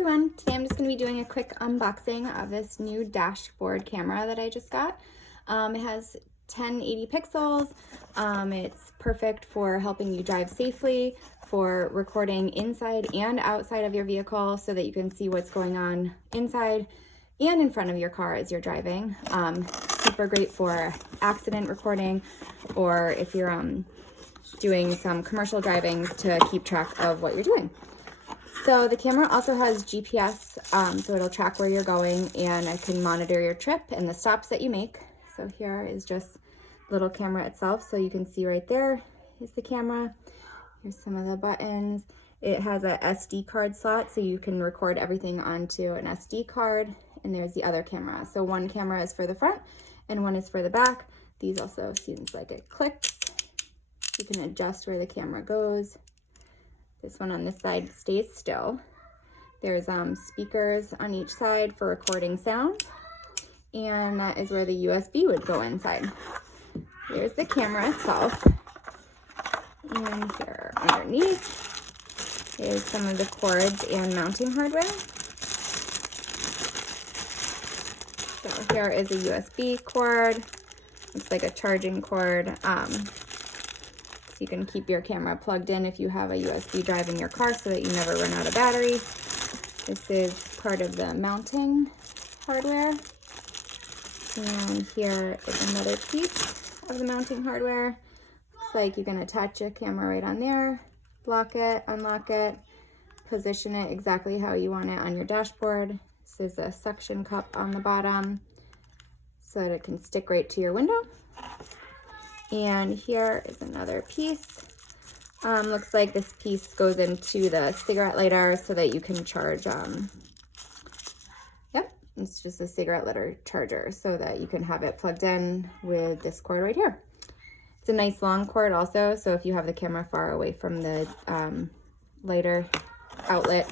everyone, today I'm just going to be doing a quick unboxing of this new dashboard camera that I just got. It has 1080 pixels. It's perfect for helping you drive safely, for recording inside and outside of your vehicle so that you can see what's going on inside and in front of your car as you're driving. Super great for accident recording, or if you're doing some commercial driving to keep track of what you're doing. So the camera also has GPS, so it'll track where you're going, and it can monitor your trip and the stops that you make. So here is just the little camera itself. So you can see right there is the camera. Here's some of the buttons. It has a SD card slot, so you can record everything onto an SD card. And there's the other camera. So one camera is for the front and one is for the back. These also seems like it clicks. You can adjust where the camera goes. This one on this side stays still. There's speakers on each side for recording sound, and that is where the USB would go inside. Here's the camera itself, and here underneath is some of the cords and mounting hardware. So here is a USB cord. Looks like a charging cord. You can keep your camera plugged in if you have a USB drive in your car so that you never run out of battery. This is part of the mounting hardware. And here is another piece of the mounting hardware. Looks like you can attach your camera right on there, lock it, unlock it, position it exactly how you want it on your dashboard. This is a suction cup on the bottom so that it can stick right to your window. And here is another piece. Looks like this piece goes into the cigarette lighter so that you can charge, yep, it's just a cigarette lighter charger so that you can have it plugged in with this cord right here. It's a nice long cord also, so if you have the camera far away from the lighter outlet,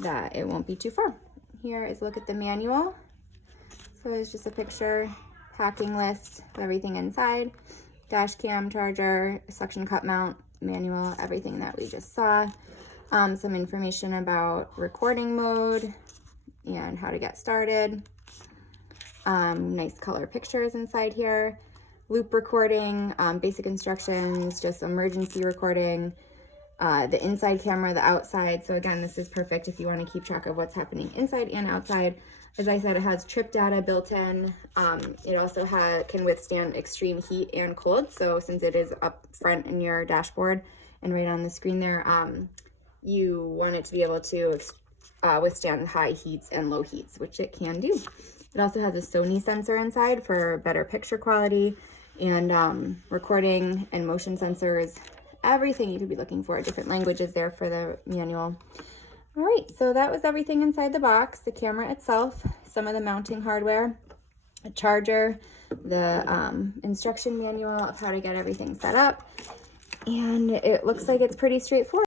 that it won't be too far. Here is a look at the manual. So it's just a picture, packing list, everything inside. Dash cam, charger, suction cup mount, manual, everything that we just saw. Some information about recording mode and how to get started. Nice color pictures inside here. Loop recording, basic instructions, just emergency recording. The inside camera, the outside. So again, this is perfect if you want to keep track of what's happening inside and outside. As I said, it has trip data built in. It also can withstand extreme heat and cold. So since it is up front in your dashboard and right on the screen there, you want it to be able to withstand high heats and low heats, which it can do. It also has a Sony sensor inside for better picture quality and recording and motion sensors. Everything you could be looking for, different languages there for the manual. All right, so that was everything inside the box. The camera itself, some of the mounting hardware, a charger, the instruction manual of how to get everything set up, and it looks like it's pretty straightforward.